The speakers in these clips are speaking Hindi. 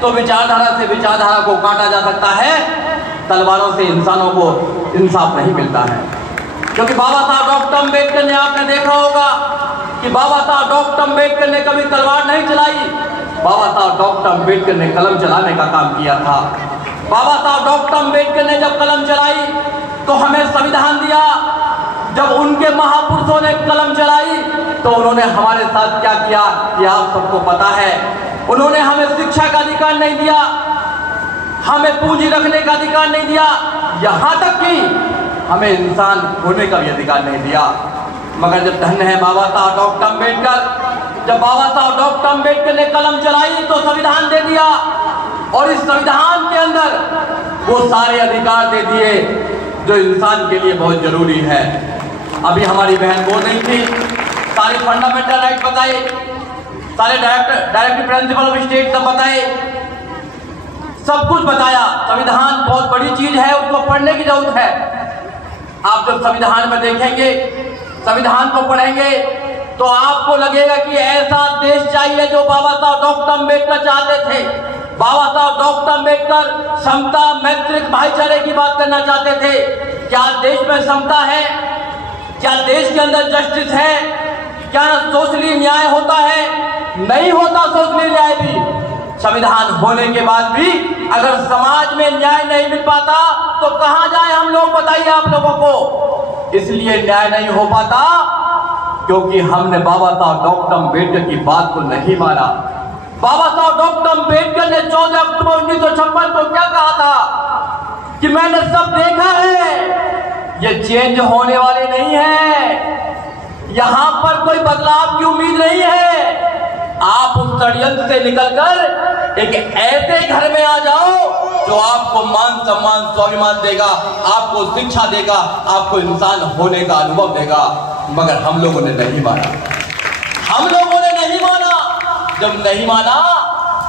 तो विचारधारा से विचारधारा को काटा जा सकता है, तलवारों से इंसानों को इंसाफ नहीं मिलता है। क्योंकि बाबा साहब डॉक्टर अम्बेडकर ने, आपने देखा होगा कि बाबा साहब डॉक्टर अम्बेडकर ने कभी तलवार नहीं चलाई। बाबा साहब डॉक्टर अम्बेडकर ने कलम चलाने का काम किया था। बाबा साहब डॉक्टर अम्बेडकर ने जब कलम चलाई तो हमें संविधान दिया। जब उनके महापुरुषों ने कलम चलाई तो उन्होंने हमारे साथ क्या किया ये आप सबको पता है। उन्होंने हमें शिक्षा का अधिकार नहीं दिया, हमें पूंजी रखने का अधिकार नहीं दिया, यहाँ तक कि हमें इंसान होने का भी अधिकार नहीं दिया। मगर जब धन्य है बाबा साहब डॉक्टर अम्बेडकर, जब बाबा साहब डॉक्टर अम्बेडकर ने कलम चलाई तो संविधान दे दिया, और इस संविधान के अंदर वो सारे अधिकार दे दिए जो इंसान के लिए बहुत जरूरी है। अभी हमारी बहन बोल रही थी, सारे फंडामेंटल राइट बताए, सारे डायरेक्टिव प्रिंसिपल ऑफ स्टेट सब बताए, सब कुछ बताया। संविधान बहुत बड़ी चीज है, उसको पढ़ने की जरूरत है। आप जब संविधान में देखेंगे, संविधान को पढ़ेंगे तो आपको लगेगा कि ऐसा देश चाहिए जो बाबा साहब डॉक्टर अम्बेडकर चाहते थे। बाबा साहब डॉक्टर अम्बेडकर समता, मैत्रिक, भाईचारे की बात करना चाहते थे। क्या देश में समता है? क्या देश के अंदर जस्टिस है? क्या सोशली न्याय होता है? नहीं होता सोशली न्याय भी। संविधान होने के बाद भी अगर समाज में न्याय नहीं मिल पाता तो कहां जाए हम लोग, बताइए आप लोगों को। इसलिए न्याय नहीं हो पाता क्योंकि हमने बाबा साहब डॉक्टर अम्बेडकर की बात को नहीं माना। बाबा साहब डॉक्टर अम्बेडकर ने 14 अक्टूबर 1956 को क्या कहा था कि मैंने सब देखा है, ये चेंज होने वाले नहीं है, यहां पर कोई बदलाव की उम्मीद नहीं है। आप उस षड्यंत्र से निकलकर एक ऐसे घर में आ जाओ जो आपको मान सम्मान स्वाभिमान देगा, आपको शिक्षा देगा, आपको इंसान होने का अनुभव देगा। मगर हम लोगों ने नहीं माना, हम लोगों ने नहीं माना। जब नहीं माना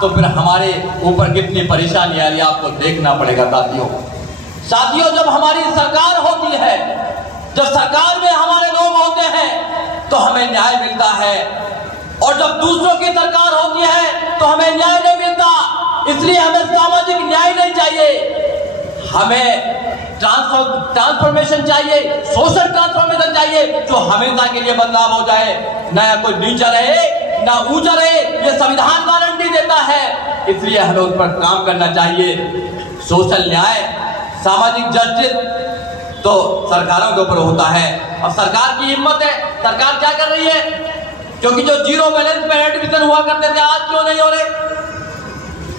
तो फिर हमारे ऊपर कितनी परेशानी आ रही है आपको देखना पड़ेगा साथियों। जब हमारी सरकार होती है, जब सरकार में हमारे लोग होते हैं तो हमें न्याय मिलता है, और जब दूसरों की सरकार होती है तो हमें न्याय नहीं मिलता। इसलिए हमें सामाजिक न्याय नहीं चाहिए, हमें ट्रांसफॉर्मेशन चाहिए, सोशल ट्रांसफॉर्मेशन चाहिए जो हमेशा के लिए बदलाव हो जाए, ना कोई नीचा रहे ना ऊंचा रहे। ये संविधान गारंटी देता है, इसलिए हमें उस पर काम करना चाहिए। सोशल न्याय, सामाजिक जस्टिस तो सरकारों के ऊपर होता है। अब सरकार की हिम्मत है, सरकार क्या कर रही है? क्योंकि जो जीरो बैलेंस में एडमिशन हुआ करते थे आज क्यों नहीं हो रहे?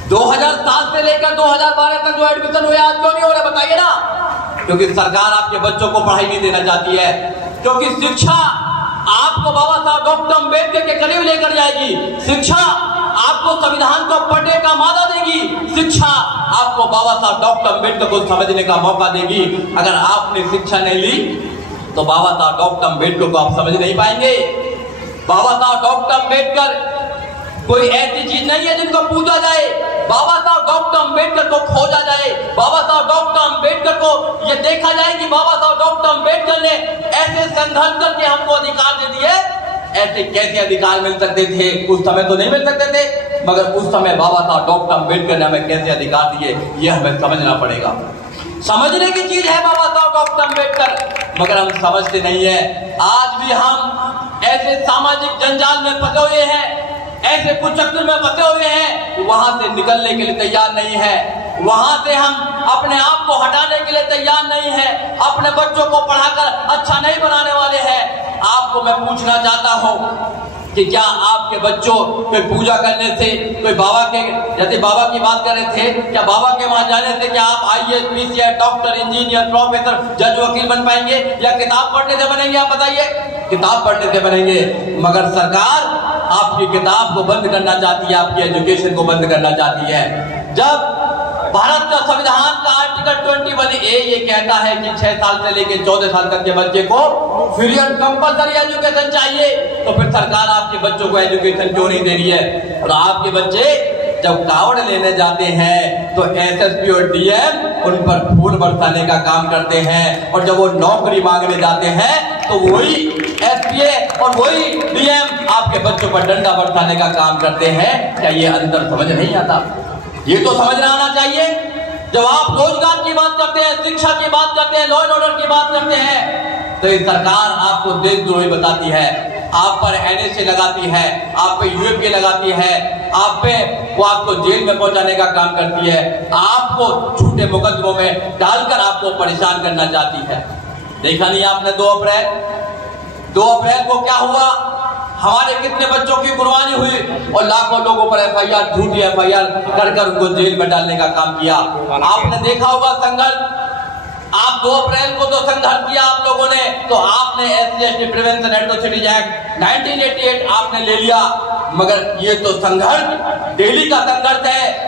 2007 से लेकर 2012 तक जो एडमिशन हुए आज क्यों नहीं हो रहे, बताइए ना। क्योंकि सरकार आपके बच्चों को पढ़ाई नहीं देना चाहती है, क्योंकि शिक्षा आपको बाबा साहब डॉक्टर अम्बेडकर के करीब लेकर जाएगी, शिक्षा आपको संविधान को पढ़ने का मादा देगी, शिक्षा आपको बाबा साहब डॉक्टर अम्बेडकर को समझने का मौका देगी। अगर आपने शिक्षा नहीं ली तो बाबा साहब डॉक्टर अम्बेडकर को आप समझ नहीं पाएंगे। बाबा साहब डॉक्टर अम्बेडकर कोई ऐसी चीज नहीं है जिनको पूजा जाए, बाबा साहब डॉक्टर अम्बेडकर को खोजा जाए, बाबा साहब डॉक्टर अम्बेडकर को ये देखा जाए कि बाबा साहब डॉक्टर अम्बेडकर ने ऐसे संघर्ष करके हमको अधिकार दे दिए। ऐसे कैसे अधिकार मिल सकते थे? उस समय तो नहीं मिल सकते थे, मगर उस समय बाबा साहब डॉक्टर अम्बेडकर ने हमें कैसे अधिकार दिए ये हमें समझना पड़ेगा। समझने की चीज है बाबा साहब डॉक्टर अम्बेडकर, मगर हम समझते नहीं है। आज भी हम ऐसे सामाजिक जंजाल में फंसे हुए हैं, ऐसे कुचक्कर में फंसे हुए हैं, वहां से निकलने के लिए तैयार नहीं है, वहां से हम अपने आप को हटाने के लिए तैयार नहीं है, अपने बच्चों को पढ़ाकर अच्छा नहीं बनाने वाले हैं। आपको मैं पूछना चाहता हूं कि क्या आपके बच्चों कोई पूजा करने से, कोई बाबा के, जैसे बाबा की बात कर रहे थे, क्या बाबा के वहां जाने से क्या आप IAS, PCS, doctor, engineer, professor, जज, वकील बन पाएंगे? या किताब पढ़ने से बनेंगे? आप बताइए, किताब पढ़ने से बनेंगे। मगर सरकार आपकी किताब को बंद करना चाहती है, आपकी एजुकेशन को बंद करना चाहती है। जब भारत का संविधान का आर्टिकल 21A ये कहता है कि 6 साल से लेकर 14 साल तक के बच्चे को फ्री एंड कंपल्सरी एजुकेशन चाहिए, तो फिर सरकार आपके बच्चों को एजुकेशन क्यों नहीं दे रही है? और आपके बच्चे जब कावड़ लेने जाते हैं तो SSP और DM उन पर फूल बरसाने का काम करते हैं, और जब वो नौकरी मांगने जाते हैं तो वही SPA और वही DM आपके बच्चों पर डंडा बरसाने का काम करते हैं। क्या ये अंतर समझ नहीं आता? ये तो समझना आना चाहिए। जब आप रोजगार की बात करते हैं, शिक्षा की बात करते हैं, लॉ एंड ऑर्डर की बात करते हैं, तो ये सरकार आपको देशद्रोही बताती है, आप पर NSA लगाती है, आप पे UAP लगाती है, आप पे वो आपको जेल में पहुंचाने का काम करती है, आपको झूठे मुकदमों में डालकर आपको परेशान करना चाहती है। देखा नहीं आपने 2 अप्रैल को क्या हुआ? हमारे कितने बच्चों की कुर्बानी हुई और लाखों लोगों पर FIR, झूठी FIR कर उनको जेल में डालने का काम किया। आपने देखा होगा संघर्ष, आप 2 अप्रैल को तो संघर्ष किया आप लोगों ने, तो आपने SC/ST प्रिवेंशन एट्रोसिटीज एक्ट 1988 आपने ले लिया, मगर ये तो संघर्ष डेली का संघर्ष है।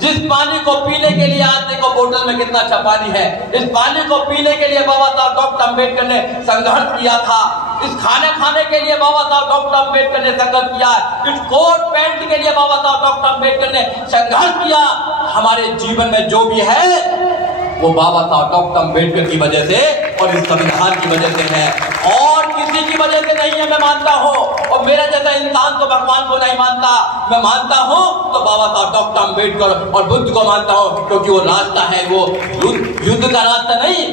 जिस पानी को पीने के लिए आज देखो बोतल में कितना अच्छा पानी है, इस पानी को पीने के लिए बाबा साहब डॉक्टर अम्बेडकर ने संघर्ष किया था। इस खाने खाने के लिए बाबा साहब डॉक्टर अम्बेडकर ने संघर्ष किया। इस कोट पैंट के लिए बाबा साहब डॉक्टर अम्बेडकर ने संघर्ष किया। हमारे जीवन में जो भी है वो बाबा साहब डॉक्टर अम्बेडकर की वजह से और इस संविधान की वजह से है, और किसी की वजह से नहीं है। मैं मानता हूँ, और मेरा जैसा इंसान तो भगवान को नहीं मानता, मैं मानता हूँ तो बाबा साहब डॉक्टर अम्बेडकर और बुद्ध को मानता हूँ, क्योंकि वो रास्ता है, वो युद्ध का रास्ता नहीं,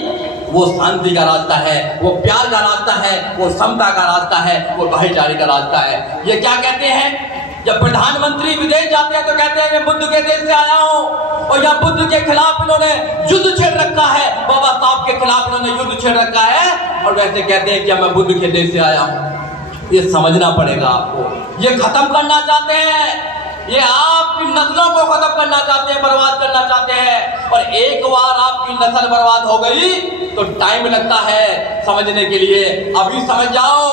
वो शांति का रास्ता है, वो प्यार का रास्ता है, वो समता का रास्ता है, वो भाईचारे का रास्ता है। ये क्या कहते हैं? जब प्रधानमंत्री विदेश जाते हैं तो कहते हैं मैं बुद्ध के देश से आया हूँ, और या बुद्ध के खिलाफ इन्होंने युद्ध छेड़ रखा है, बाबा साहब के खिलाफ इन्होंने युद्ध छेड़ रखा है, और वैसे कहते हैं कि मैं बुद्ध के देश से आया हूँ। ये समझना पड़ेगा आपको। ये खत्म करना चाहते हैं, ये आपकी नस्लों को खत्म करना चाहते हैं, बर्बाद करना चाहते हैं, और एक बार आपकी नस्ल बर्बाद हो गई तो टाइम लगता है समझने के लिए। अभी समझ जाओ,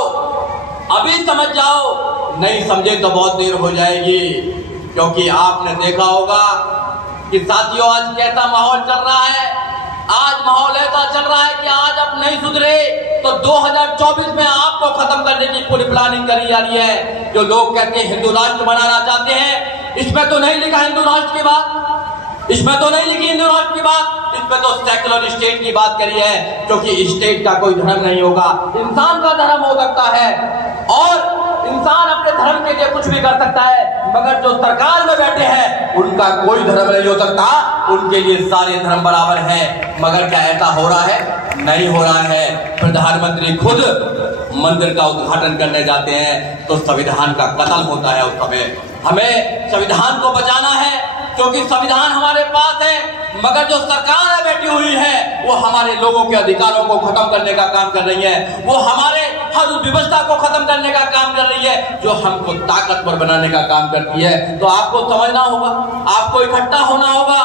अभी समझ जाओ, नहीं समझे तो बहुत देर हो जाएगी। क्योंकि आपने देखा होगा कि साथियों आज कैसा माहौल चल रहा है। आज माहौल ऐसा चल रहा है कि आज आप नहीं सुधरे तो 2024 में आपको खत्म करने की पूरी प्लानिंग करी जा रही है। जो लोग कहते हैं हिंदू राष्ट्र बनाना चाहते हैं, इसमें तो नहीं लिखा हिंदू राष्ट्र की बात, इसमें तो नहीं लिखी हिंदू राष्ट्र की बात, इसमें तो सेक्युलर स्टेट की बात करी है। क्योंकि स्टेट का कोई धर्म नहीं होगा, इंसान का धर्म हो सकता है, और इंसान अपने धर्म के लिए कुछ भी कर सकता है, मगर जो सरकार में बैठे हैं उनका कोई धर्म नहीं हो सकता, उनके लिए सारे धर्म बराबर हैं। मगर क्या ऐसा हो रहा है? नहीं हो रहा है। प्रधानमंत्री खुद मंदिर का उद्घाटन करने जाते हैं तो संविधान का कत्ल होता है। उस समय हमें संविधान को बचाना है, क्योंकि संविधान हमारे पास है, मगर जो सरकार बैठी हुई है वो हमारे लोगों के अधिकारों को खत्म करने का काम कर रही है, वो हमारे हर उस व्यवस्था को खत्म करने का काम कर रही है जो हमको ताकतवर बनाने का काम करती है। तो आपको समझना होगा, आपको इकट्ठा होना होगा।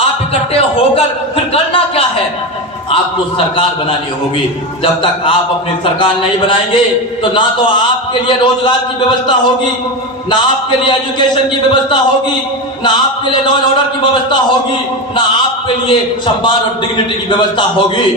आप इकट्ठे होकर फिर करना क्या है? आपको सरकार बनानी होगी। जब तक आप अपनी सरकार नहीं बनाएंगे तो ना तो आपके लिए रोजगार की व्यवस्था होगी, ना आपके लिए एजुकेशन की व्यवस्था होगी, ना आपके लिए लॉ एंड ऑर्डर की व्यवस्था होगी, ना आपके लिए सम्मान और डिग्निटी की व्यवस्था होगी।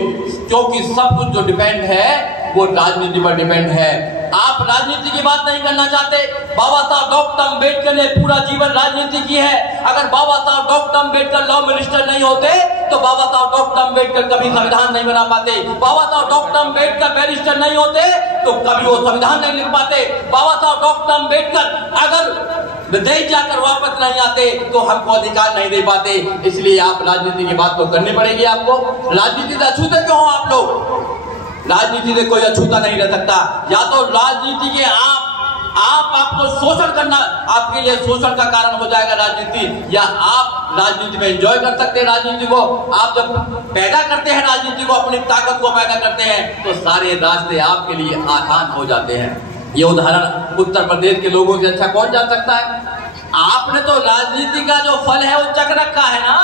क्योंकि सब कुछ जो डिपेंड है वो राजनीति पर डिपेंड है। आप राजनीति की बात नहीं करना चाहते। बाबा साहब डॉक्टर अम्बेडकर ने पूरा जीवन राजनीति की है। अगर बाबा साहब डॉक्टर अम्बेडकर लॉ मिनिस्टर नहीं होते तो बाबा साहब डॉक्टर अम्बेडकर कभी संविधान नहीं बना पाते। बाबा साहब डॉक्टर अम्बेडकर बैरिस्टर नहीं होते तो कभी वो संविधान नहीं लिख पाते। बाबा साहब डॉक्टर अम्बेडकर अगर विदेश जाकर वापस नहीं आते तो हमको अधिकार नहीं दे पाते। इसलिए आप राजनीति की बात तो करनी पड़ेगी आपको। राजनीति से अछूते क्यों हो आप लोग? राजनीति से कोई अछूता नहीं रह सकता। या तो राजनीति के आपको शोषण करना, आपके लिए शोषण का कारण हो जाएगा राजनीति, या आप राजनीति में एंजॉय कर सकते हैं राजनीति को। आप जब पैदा करते हैं राजनीति को, अपनी ताकत को पैदा करते हैं तो सारे रास्ते आपके लिए आसान हो जाते हैं। ये उदाहरण उत्तर प्रदेश के लोगों से अच्छा कौन जान सकता है? आपने तो राजनीति का जो फल है वो चख रखा है ना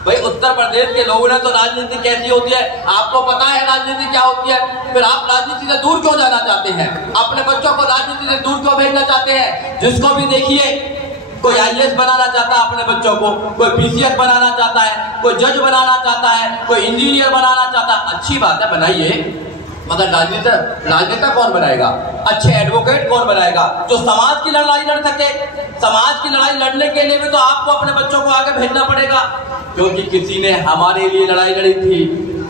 भाई। उत्तर प्रदेश के लोगों ने तो राजनीति कैसी होती है आपको पता है, राजनीति क्या होती है। फिर आप राजनीति से दूर क्यों जाना चाहते हैं? अपने बच्चों को राजनीति से दूर क्यों भेजना चाहते हैं? जिसको भी देखिए, कोई IAS बनाना चाहता है अपने बच्चों को, कोई PCS बनाना चाहता है, कोई जज बनाना चाहता है, कोई इंजीनियर बनाना चाहता है। अच्छी बात है, बनाइए, मगर राजनेता कौन बनाएगा? अच्छे एडवोकेट कौन बनाएगा जो समाज की लड़ाई लड़ सके? समाज की लड़ाई लड़ने के लिए भी तो आपको अपने बच्चों को आगे भेजना पड़ेगा। क्योंकि किसी ने हमारे लिए लड़ाई लड़ी थी,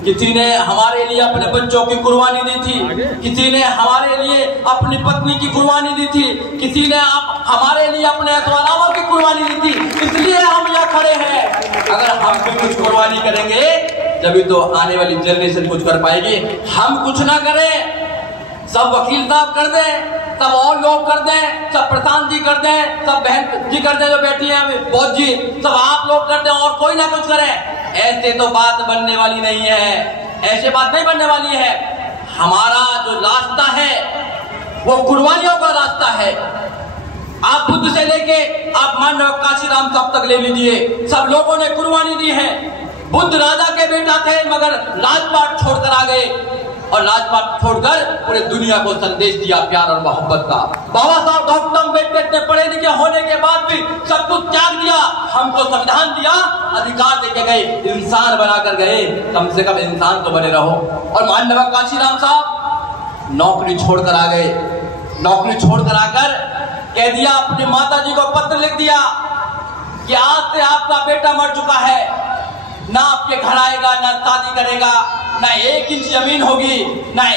किसी ने हमारे लिए अपने बच्चों की कुर्बानी दी थी, किसी ने हमारे लिए अपनी पत्नी की कुर्बानी दी थी, किसी ने हमारे लिए अपने घरवालों की कुर्बानी दी थी। इसलिए हम यह खड़े हैं। अगर हम भी कुछ कुर्बानी करेंगे तभी तो आने वाली जनरेशन कुछ कर पाएगी। हम कुछ ना करें, सब वकील साहब कर दें, सब और लोग कर दें, सब प्रशांत जी कर दें, सब बहन जी कर दें जो बैठी हैं बहुत जी, सब आप लोग कर दें और कोई ना कुछ करें, ऐसे तो बात बनने वाली नहीं है। ऐसे बात नहीं बनने वाली है। हमारा जो रास्ता है वो कुर्बानियों का रास्ता है। आप बुद्ध से लेके आप मानव काशीराम साहब तक ले लीजिए, सब लोगों ने कुर्बानी दी है। बुद्ध राजा के बेटा थे मगर राजपाट छोड़कर आ गए और राजपाट छोड़कर पूरे दुनिया को संदेश दिया प्यार और मोहब्बत का। बाबा साहब डॉक्टर अम्बेडकर ने पढ़े लिखे होने के बाद भी सब कुछ त्याग दिया, हमको संविधान दिया, अधिकार देके गए, इंसान बनाकर गए। कम से कम इंसान तो बने रहो। और मानव काशीराम साहब नौकरी छोड़कर आ गए। नौकरी छोड़कर आकर कह दिया, अपनी माता जी को पत्र लिख दिया कि आज से आपका बेटा मर चुका है, ना आपके घर आएगा, ना शादी करेगा, ना 1 इंच जमीन होगी, ना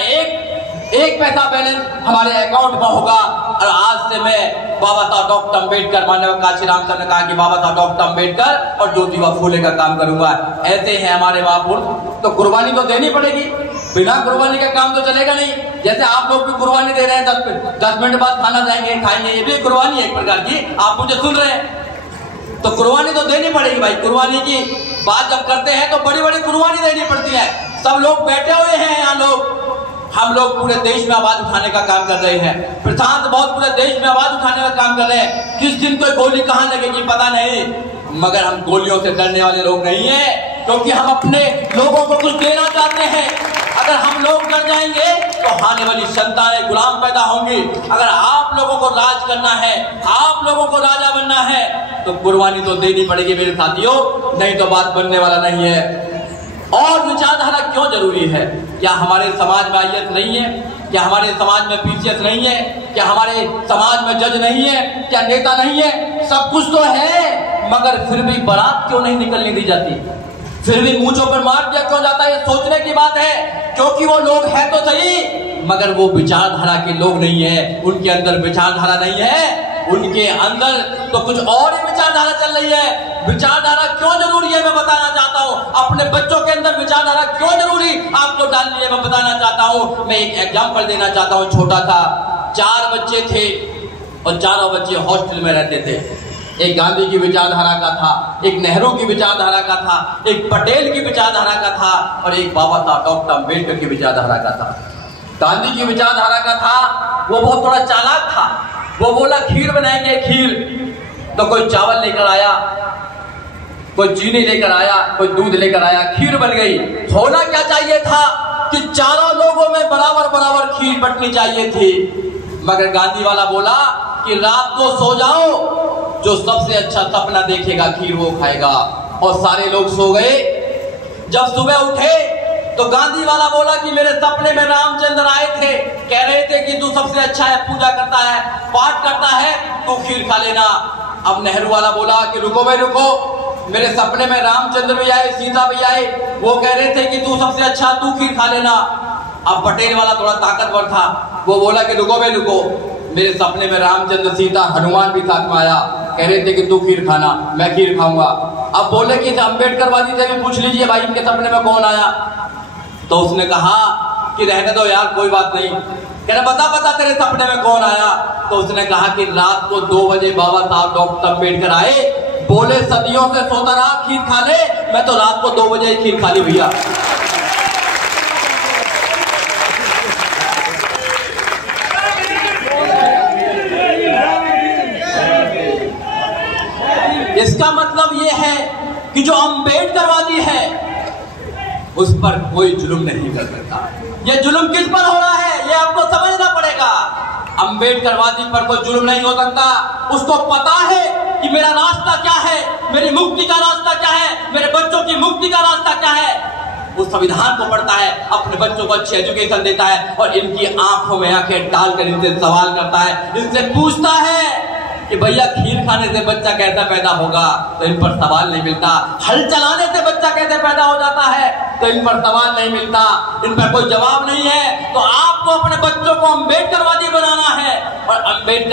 एक पैसा बैलेंस हमारे अकाउंट में होगा। और आज से मैं बाबा साहब डॉक्टर अम्बेडकर, मानव काशीराम साहब ने कहा कि बाबा साहब डॉक्टर अम्बेडकर और ज्योतिबा फूले का काम करूंगा। ऐसे हैं हमारे महापुरुष। तो कुर्बानी तो देनी पड़ेगी, बिना कुर्बानी का काम तो चलेगा नहीं। जैसे आप लोग भी कुर्बानी दे रहे हैं, 10 मिनट बाद खाना जाएंगे, खाएंगे, ये भी कुर्बानी है एक प्रकार की। आप मुझे सुन रहे हैं तो कुर्बानी तो देनी पड़ेगी भाई। कुर्बानी की बात जब करते हैं तो बड़ी बड़ी कुर्बानी देनी पड़ती है। सब लोग बैठे हुए हैं यहाँ, लोग हम लोग पूरे देश में आवाज उठाने का काम कर रहे हैं। प्रशांत बहुत पूरे देश में आवाज उठाने का काम कर रहे हैं। किस दिन कोई गोली कहाँ लगेगी पता नहीं, मगर हम गोलियों से डरने वाले लोग नहीं है, क्योंकि हम अपने लोगों को कुछ देना चाहते हैं। अगर हम लोग डर जाएंगे तो आने वाली संतानें गुलाम पैदा होंगी। अगर आप लोगों को राज करना है, आप लोगों को राजा बनना है तो कुर्बानी तो देनी पड़ेगी मेरे साथियों, नहीं तो बात बनने वाला नहीं है। और विचारधारा क्यों जरूरी है? क्या हमारे समाज में आईएएस नहीं है? क्या हमारे समाज में पीसीएस नहीं है? क्या हमारे समाज में जज नहीं है? क्या नेता नहीं है? सब कुछ तो है, मगर फिर भी बारात क्यों नहीं निकलने दी जाती? फिर भी मूंछों पर मार दिया क्यों जाता है? ये सोचने की बात है, क्योंकि वो लोग हैं तो सही मगर वो विचारधारा के लोग नहीं है। उनके अंदर विचारधारा नहीं है, उनके अंदर तो कुछ और ही विचारधारा चल रही है। विचारधारा क्यों जरूरी है मैं बताना चाहता हूँ। अपने बच्चों के अंदर विचारधारा क्यों जरूरी आपको डालनी है मैं बताना चाहता हूँ। मैं एक एग्जाम्पल देना चाहता हूँ छोटा सा। 4 बच्चे थे और चारों बच्चे हॉस्टल में रहते थे। एक गांधी की विचारधारा का था, एक नेहरू की विचारधारा का था, एक पटेल की विचारधारा का था और एक बाबा साहब डॉक्टर अम्बेडकर की विचारधारा का था। गांधी की विचारधारा का था वो बहुत थोड़ा चालाक था। वो बोला खीर बनाएंगे, खीर। तो कोई चावल लेकर आया, कोई चीनी लेकर आया, कोई दूध लेकर आया, खीर बन गई। होना क्या चाहिए था कि चारों लोगों में बराबर बराबर खीर बंटनी चाहिए थी, मगर गांधी वाला बोला कि रात को सो जाओ, जो सबसे अच्छा सपना देखेगा खीर वो खाएगा। और सारे लोग सो गए। जब सुबह उठे तो गांधी वाला बोला कि मेरे सपने में रामचंद्र आए थे, कह रहे थे कि तू सबसे अच्छा है, पूजा करता है, पाठ करता है, तू खीर खा लेना। अब नेहरू वाला बोला कि रुको भाई रुको, मेरे सपने में रामचंद्र भी आए, सीता भी आए, वो कह रहे थे कि तू सबसे अच्छा, तू खीर खा लेना। अब पटेल वाला थोड़ा ताकतवर था, वो बोला कि रुको भाई रुको, मेरे सपने में रामचंद्र, सीता, हनुमान भी साथ में आया, कह रहे थे कि तू खीर खाना, मैं खीर खाऊंगा। अब बोले कि अम्बेडकरवादी से भी पूछ लीजिए भाई इनके सपने में कौन आया। तो उसने कहा कि रहने दो यार, कोई बात नहीं। कह रहे बता तेरे सपने में कौन आया। तो उसने कहा कि रात को 2 बजे बाबा साहब डॉक्टर अम्बेडकर आए, बोले सदियों से सोता रहा खीर खा ले, मैं तो रात को 2 बजे ही खीर खा ली भैया। इसका मतलब यह है कि जो अम्बेडकरवादी है उस पर कोई जुल्म नहीं कर सकता। ये जुल्म किस पर हो रहा है ये आपको समझना पड़ेगा। अम्बेडकरवादी पर कोई जुल्म नहीं हो सकता। उसको पता है कि मेरा रास्ता क्या है, मेरी मुक्ति का रास्ता क्या है, मेरे बच्चों की मुक्ति का रास्ता क्या है। वो संविधान को पढ़ता है, अपने बच्चों को अच्छी एजुकेशन देता है और इनकी आंखों में आंखें डालकर इनसे सवाल करता है, इनसे पूछता है कि भैया खीर खाने से बच्चा कैसा पैदा होगा, तो इन पर सवाल नहीं मिलता। हल चलाने से बच्चा कैसे पैदा हो जाता है, तो इन पर सवाल नहीं मिलता, इन पर कोई जवाब नहीं है। तो आपको अपने बच्चों को अम्बेडकरवादी बनाना है और अम्बेडकर